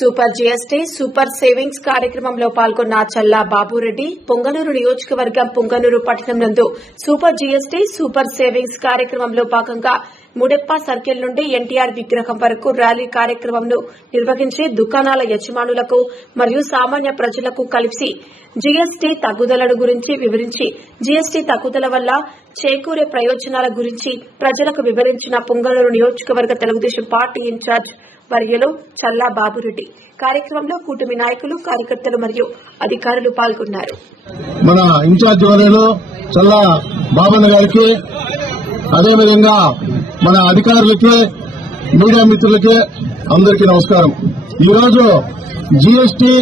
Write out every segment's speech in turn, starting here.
Super GST super savings కార్యక్రమంలో పాల్గొన్న చల్లా బాబురెడ్డి పొంగనూరు నియోజకవర్గం పొంగనూరు పట్టణం నందు సూపర్ జీఎస్టీ సూపర్ సేవింగ్స్ కార్యక్రమంలో భాగంగా ముడెప్ప సర్కిల్ నుండి ఎన్టీఆర్ విగ్రహం వరకు ర్యాలీ కార్యక్రమంను నిర్వహించి దుకాణాల యజమానులకు మరియు సామాన్య ప్రజలకు కలిసి జీఎస్టీ తగ్గుదలను గురించి వివరించి జీఎస్టీ తగ్గుదల వల్ల చేకూరే ప్రయోజనాల గురించి ప్రజలకు వివరించిన పొంగనూరు నియోజకవర్గ తెలుగుదేశం పార్టీ ఇన్ఛార్జ్ వర్యలో చల్లా బాబురెడ్డి కార్యక్రమంలో కూటమి నాయకులు కార్యకర్తలు మరియు అధికారులు పాల్గొన్నారు. మన ఇన్ఛార్జ్ వర్యలో చల్లా బాబన్న గారికి అదేవిధంగా మన అధికారులకి మీడియా మిత్రులకి అందరికీ నమస్కారం. ఈరోజు జీఎస్టీ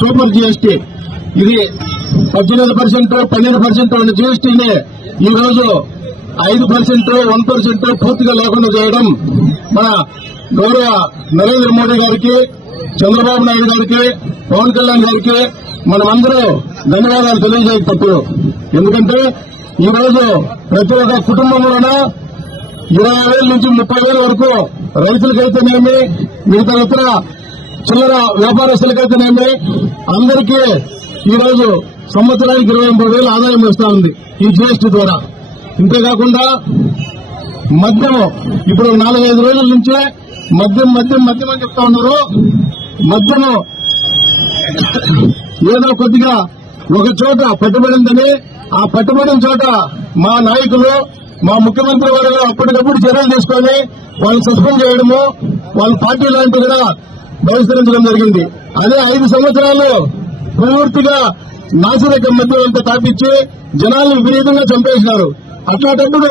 సూపర్ జీఎస్టీ ఇది పద్దెనిమిది పర్సెంట్ పన్నెండు పర్సెంట్ ఉన్న జీఎస్టీని ఈరోజు ఐదు పర్సెంట్ వన్ పర్సెంట్ పూర్తిగా లేకుండా చేయడం మన గౌరవ నరేంద్ర మోడీ గారికి చంద్రబాబు నాయుడు గారికి పవన్ కళ్యాణ్ గారికి మనమందరూ ధన్యవాదాలు తెలియజేయక తప్పు ఎందుకంటే ఈ రోజు ప్రతి ఒక్క కుటుంబంలోనూ ఇరవై వేల నుంచి ముప్పై వేల వరకు రైతులకైతేనేమి మిగతా ఇతర చిల్లర వ్యాపారస్తులకైతేనేమి అందరికీ ఈ రోజు సంవత్సరానికి ఇరవై ముప్పై వేలు ఆదాయం వస్తా ఉంది ఈ జీఎస్టీ ద్వారా. ఇంతేకాకుండా మద్యం ఇప్పుడు నాలుగైదు రోజుల నుంచే మద్యం మద్యం మద్యం అని చెప్తా ఉన్నారు. మద్యము ఏదో కొద్దిగా ఒక చోట పట్టుబడిందని ఆ పట్టుబడిన చోట మా నాయకులు మా ముఖ్యమంత్రి వారు అప్పటికప్పుడు చర్యలు తీసుకొని వాళ్ళు సస్పెండ్ చేయడము వాళ్ళ పార్టీ లాంటి కూడా బహిష్కరించడం జరిగింది. అదే ఐదు సంవత్సరాలు పూర్తిగా నాసిరకం మధ్య అంతా తాపించి జనాల్ని విపరీతంగా చంపేసినారు. అట్లాంటప్పుడు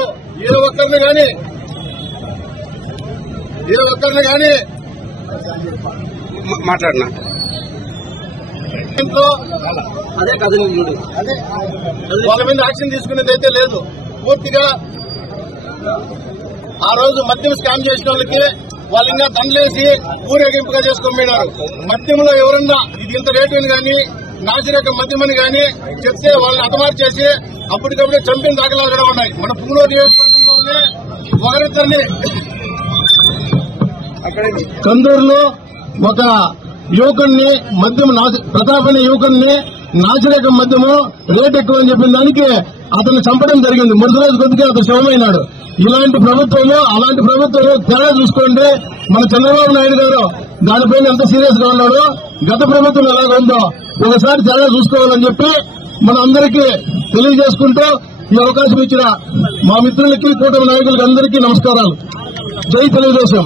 ఏ ఒక్కరిని కానీ ఏ ఒక్కరిని గాని మాట్లాడినా? ఇంట్లో అదే కథ చూడు. వాళ్ళ మీద యాక్షన్ తీసుకునేది అయితే లేదు. పూర్తిగా ఆ రోజు మద్యం స్కామ్ చేసిన వాళ్ళకి వాళ్ళు ఇంకా దండలేసి ఊరేగింపుగా చేసుకొని పోయినారు. మద్యంలో ఎవరన్నా ఇది ఇంత రేటు అని కానీ నాసిరకం మద్యం అని కానీ చెప్తే వాళ్ళని అతమారు చేసి అప్పటికప్పుడే చంపిన దాఖలాలు కూడా ఉన్నాయి. మన పుంగనూరు నియోజకవర్గంలోనే ఒకరిద్దరిని కందూరులో ఒక యువకుడిని మద్యం నాసి ప్రతాప్ అనే యువకుడిని నాసిరకం మద్యము రేట్ ఎక్కువ అని చెప్పిన దానికి అతను చంపడం జరిగింది. మూడు రోజు కొద్దిగా అతను శవమైనాడు. ఇలాంటి ప్రభుత్వము అలాంటి ప్రభుత్వము తేడా చూసుకోండి. మన చంద్రబాబు నాయుడు గారు దానిపైన ఎంత సీరియస్గా ఉన్నాడో గత ప్రభుత్వం ఎలాగ ఉందో ఒకసారి తేడా చూసుకోవాలని చెప్పి మన అందరికీ తెలియజేసుకుంటూ ఈ అవకాశం ఇచ్చిన మా మిత్రులకి కూటమి నాయకులకి అందరికీ నమస్కారాలు. జై తెలుగుదేశం.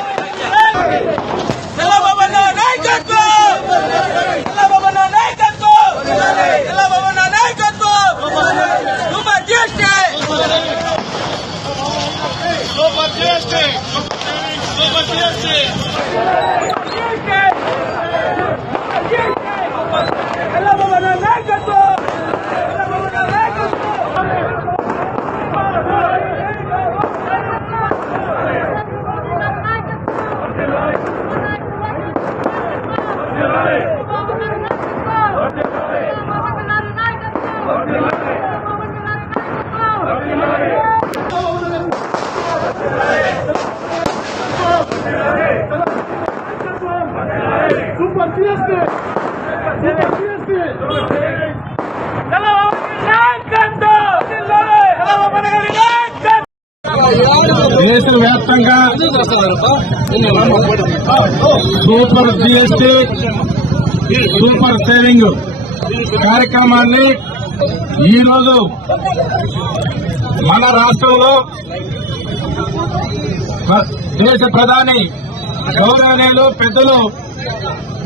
చంద్రబాబు నాయకత్వం చంద్రబాబు నాయకత్వం చంద్రబాబు నాయకత్వం super GST super GST super GST Chandrababu నాయకత్వం చంద్రబాబు నాయకత్వం super GST super GST Chandrababu నాయకత్వం చంద్రబాబు నాయకత్వం దేశవ్యాప్తంగా సూపర్ జీఎస్టీ సూపర్ సేవింగ్ కార్యక్రమాన్ని ఈరోజు మన రాష్ట్రంలో దేశ ప్రధాని గౌరవనీయులు పెద్దలు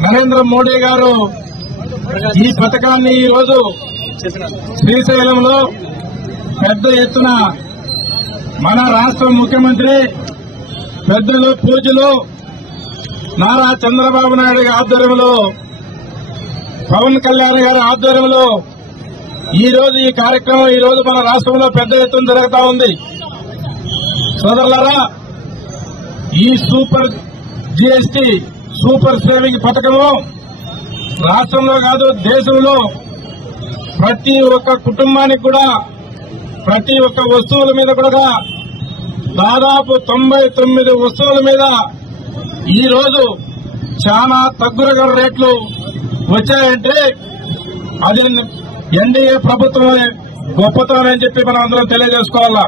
నరేంద్ర మోడీ గారు ఈ పథకాన్ని ఈ రోజు శ్రీశైలంలో పెద్ద ఎత్తున మన రాష్ట్ర ముఖ్యమంత్రి పెద్దలు పూజలు నారా చంద్రబాబు నాయుడు గారి ఆధ్వర్యంలో పవన్ కళ్యాణ్ గారి ఆధ్వర్యంలో ఈ రోజు ఈ కార్యక్రమం ఈ రోజు మన రాష్ట్రంలో పెద్ద ఎత్తున జరుగుతా ఉంది. సోదరులరా ఈ సూపర్ జీఎస్టీ సూపర్ సేవింగ్ పథకము రాష్ట్రంలో కాదు దేశంలో ప్రతి ఒక్క కుటుంబానికి కూడా ప్రతి ఒక్క వస్తువుల మీద కూడా దాదాపు తొంభై తొమ్మిది వస్తువుల మీద ఈ రోజు చాలా తగ్గురగల రేట్లు వచ్చాయంటే అది ఎన్డీఏ ప్రభుత్వం గొప్పతనం అని చెప్పి మనం అందరం తెలియజేసుకోవాలా.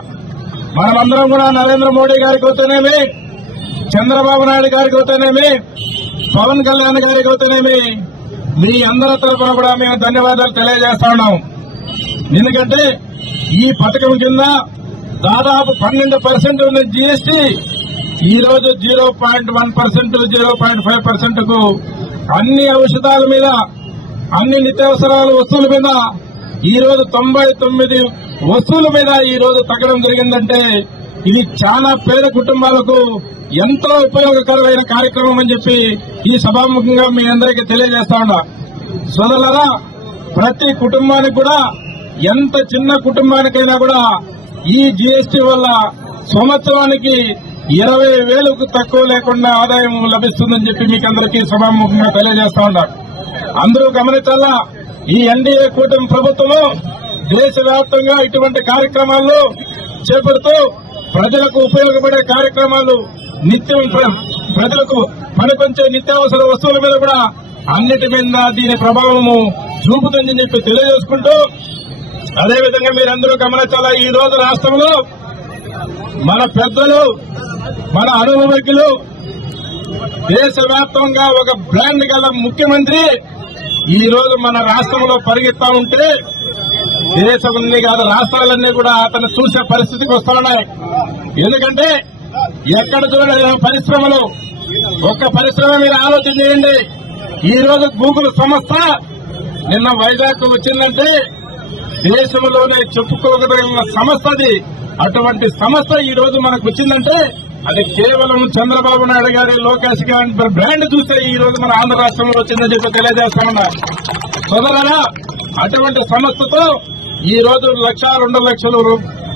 మనమందరం కూడా నరేంద్ర మోడీ గారికి అవుతానేమి చంద్రబాబు నాయుడు గారికి అవుతానేమి పవన్ కళ్యాణ్ గారికి అవుతానేమి మీ అందరి తరఫున కూడా మేము ధన్యవాదాలు తెలియజేస్తా ఉన్నాం. ఎందుకంటే ఈ పథకం కింద దాదాపు పన్నెండు పర్సెంట్ ఉన్న జీఎస్టీ ఈ రోజు zero point one percent zero point five పర్సెంట్కు అన్ని ఔషధాల మీద అన్ని నిత్యావసరాల వస్తువుల మీద ఈ రోజు తొంభై తొమ్మిది వస్తువుల మీద ఈ రోజు తగ్గడం జరిగిందంటే ఇది చాలా పేద కుటుంబాలకు ఎంతో ఉపయోగకరమైన కార్యక్రమం అని చెప్పి ఈ సభాముఖంగా మీ అందరికీ తెలియజేస్తా ఉన్నా. సోదరులరా ప్రతి కుటుంబానికి కూడా ఎంత చిన్న కుటుంబానికైనా కూడా ఈ జీఎస్టీ వల్ల సంవత్సరానికి ఇరవై వేలకు తక్కువ లేకుండా ఆదాయం లభిస్తుందని చెప్పి మీకు అందరికీ సభాముఖంగా తెలియజేస్తా ఉన్నారు అందరూ గమనించాలా? ఈ ఎన్డీఏ కూటమి ప్రభుత్వము దేశవ్యాప్తంగా ఇటువంటి కార్యక్రమాలు చేపడుతూ ప్రజలకు ఉపయోగపడే కార్యక్రమాలు నిత్యం ప్రజలకు పనికొంచే నిత్యావసర వస్తువుల మీద కూడా అన్నిటి మీద దీని ప్రభావము చూపుతుందని చెప్పి తెలియజేసుకుంటూ అదేవిధంగా మీరందరూ గమనించాలా ఈ రోజు రాష్ట్రంలో మన పెద్దలు మన అనుభవజ్ఞులు దేశవ్యాప్తంగా ఒక బ్రాండ్ గల ముఖ్యమంత్రి ఈ రోజు మన రాష్ట్రంలో పరిగెత్తా ఉంటే దేశంలో కాదు రాష్ట్రాలన్నీ కూడా అతను చూసే పరిస్థితికి వస్తున్నాయి ఎందుకంటే ఎక్కడ చూడలేదు పరిశ్రమలు. ఒక్క పరిశ్రమ మీరు ఆలోచన చేయండి. ఈ రోజు గూగుల్ సంస్థ నిన్న వైజాగ్ వచ్చిందంటే దేశంలోనే చెప్పుకోగలిగిన సంస్థ అది అటువంటి సమస్య ఈ రోజు మనకు వచ్చిందంటే అది కేవలం చంద్రబాబు నాయుడు గారి లోకేష్ గారి బ్రాండ్ చూస్తే ఈ రోజు మన ఆంధ్ర రాష్ట్రంలో వచ్చిందని చెప్పి తెలియజేస్తామన్నా సోదరరా అటువంటి సంస్థతో ఈ రోజు లక్ష రెండు లక్షల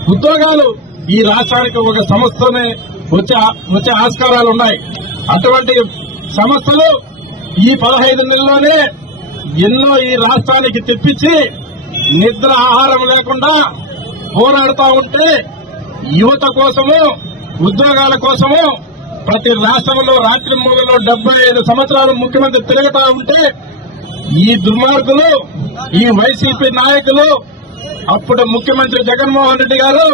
ఉద్యోగాలు ఈ రాష్ట్రానికి ఒక సంస్థనే వచ్చే వచ్చే ఆస్కారాలు ఉన్నాయి. అటువంటి సంస్థలు ఈ పదహైదు నెలల్లోనే ఎన్నో ఈ రాష్ట్రానికి తెప్పించి నిద్ర ఆహారం లేకుండా పోరాడుతూ ఉంటే యువత కోసము ఉద్యోగాల కోసము ప్రతి రాష్ట్రంలో రాత్రి మూలలో డెబ్బై ఐదు సంవత్సరాలు ముఖ్యమంత్రి తిరుగుతా ఉంటే ఈ దుర్మార్గులు ఈ వైసీపీ నాయకులు అప్పుడు ముఖ్యమంత్రి జగన్మోహన్ రెడ్డి గారు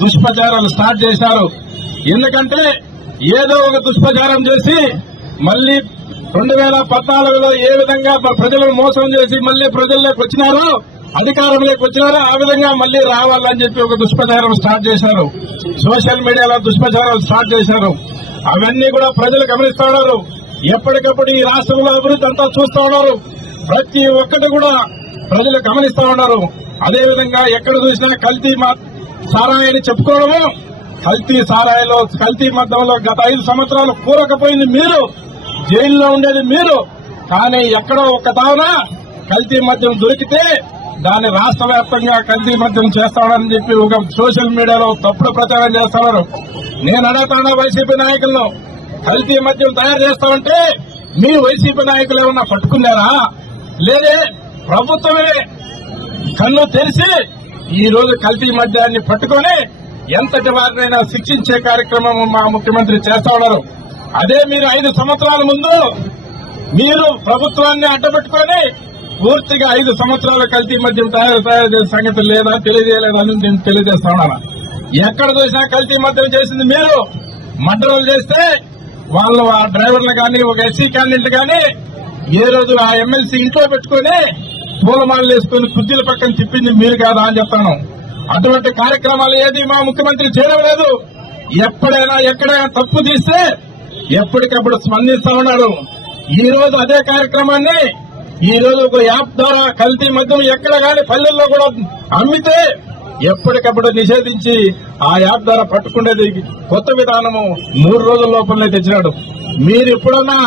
దుష్ప్రచారాలు స్టార్ట్ చేశారు. ఎందుకంటే ఏదో ఒక దుష్ప్రచారం చేసి మళ్ళీ రెండు వేల పద్నాలుగులో ఏ విధంగా ప్రజలను మోసం చేసి మళ్ళీ ప్రజల్లోకి వచ్చినారో అధికారంలోకి వచ్చినారా ఆ విధంగా మళ్ళీ రావాలని చెప్పి ఒక దుష్ప్రచారం స్టార్ట్ చేశారు. సోషల్ మీడియాలో దుష్ప్రచారాలు స్టార్ట్ చేశారు. అవన్నీ కూడా ప్రజలు గమనిస్తూ ఉన్నారు. ఎప్పటికప్పుడు ఈ రాష్ట్రంలో అభివృద్ధి అంతా చూస్తూ ఉన్నారు. ప్రతి ఒక్కటి కూడా ప్రజలు గమనిస్తూ ఉన్నారు. అదేవిధంగా ఎక్కడ చూసినా కల్తీ సారాయి సారాయని చెప్పుకోవడము. కల్తీ సారాయిలో కల్తీ మద్దంలో గత ఐదు సంవత్సరాలు కూరకపోయింది మీరు. జైల్లో ఉండేది మీరు. కానీ ఎక్కడో ఒక్క తావున కల్తీ మద్యం దొరికితే దాన్ని రాష్ట్ర వ్యాప్తంగా కల్తీ మద్యం చేస్తాడని చెప్పి ఒక సోషల్ మీడియాలో తప్పుడు ప్రచారం చేస్తున్నారు. నేను అడుగుతున్నా వైసీపీ నాయకులను కల్తీ మద్యం తయారు చేస్తామంటే మీ వైసీపీ నాయకులు ఏమన్నా పట్టుకున్నారా? లేదే ప్రభుత్వమే కన్ను తెరిచి ఈ రోజు కల్తీ మద్యాన్ని పట్టుకొని ఎంతటి వారినైనా శిక్షించే కార్యక్రమం మా ముఖ్యమంత్రి చేస్తా ఉన్నారు. అదే మీరు ఐదు సంవత్సరాల ముందు మీరు ప్రభుత్వాన్ని అడ్డపెట్టుకొని పూర్తిగా ఐదు సంవత్సరాల కల్తీ మద్యం తయారు తయారు చేసే సంగతి లేదా తెలియజేయలేదని నేను తెలియజేస్తా ఉన్నాను ఎక్కడ చూసినా కల్తీ మద్యం చేసింది మీరు. మర్డర్లు చేస్తే వాళ్ళు ఆ డ్రైవర్లు కానీ ఒక ఎస్సీ క్యాండిడేట్ కానీ ఏ రోజు ఆ ఎమ్మెల్సీ ఇంట్లో పెట్టుకొని పూలమాలలు వేసుకుని కుర్చీల పక్కన తిప్పింది మీరు కాదా అని చెప్తాను. అటువంటి కార్యక్రమాలు ఏది మా ముఖ్యమంత్రి చేయడం లేదు. ఎప్పుడైనా ఎక్కడైనా తప్పు తీస్తే ఎప్పటికప్పుడు స్పందిస్తా ఉన్నాడు. ఈ రోజు అదే కార్యక్రమాన్ని ఈ రోజు ఒక యాప్ ద్వారా కల్తీ మద్యం ఎక్కడ కానీ పల్లెల్లో కూడా అమ్మితే ఎప్పటికప్పుడు నిషేధించి ఆ యాప్ ద్వారా పట్టుకునేది కొత్త విధానము. మూడు రోజుల లోపలనే తెచ్చినాడు. మీరు ఎప్పుడన్నా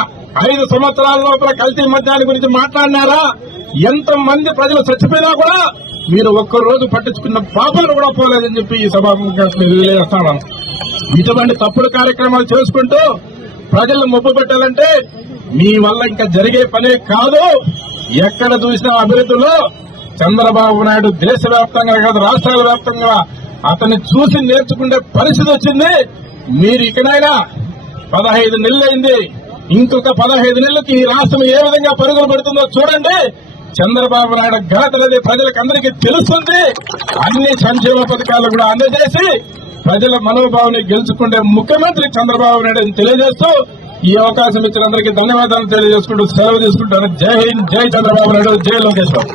ఐదు సంవత్సరాల లోపల కల్తీ మద్యాన్ని గురించి మాట్లాడినారా? ఎంత మంది ప్రజలు చచ్చిపోయినా కూడా మీరు ఒక్క రోజు పట్టించుకున్న పాపలు కూడా పోలేదని చెప్పి ఈ సభాముఖంగా ఇటువంటి తప్పుడు కార్యక్రమాలు చేసుకుంటూ ప్రజలను మొబ్బు పెట్టాలంటే మీ వల్ల ఇంకా జరిగే పనే కాదు. ఎక్కడ చూసిన అభివృద్ధిలో చంద్రబాబు నాయుడు దేశవ్యాప్తంగా కాదు రాష్ట్రాల వ్యాప్తంగా అతన్ని చూసి నేర్చుకునే పరిస్థితి వచ్చింది. మీరు ఇకనైనా పదహైదు నెలలైంది ఇంకొక పదహైదు నెలలకి ఈ రాష్ట్రం ఏ విధంగా పరుగులు పెడుతుందో చూడండి. చంద్రబాబు నాయుడు ఘనతలది ప్రజలకు అందరికీ తెలుస్తుంది. అన్ని సంక్షేమ పథకాలు కూడా అందజేసి ప్రజల మనోభావాన్ని గెలుచుకునే ముఖ్యమంత్రి చంద్రబాబు నాయుడు అని తెలియజేస్తూ ఈ అవకాశం ఇచ్చిన అందరికీ ధన్యవాదాలు తెలియజేసుకుంటూ సెలవు తీసుకుంటాను. జై హింద్ జై చంద్రబాబు నాయుడు జై లోకేష్ బాబు.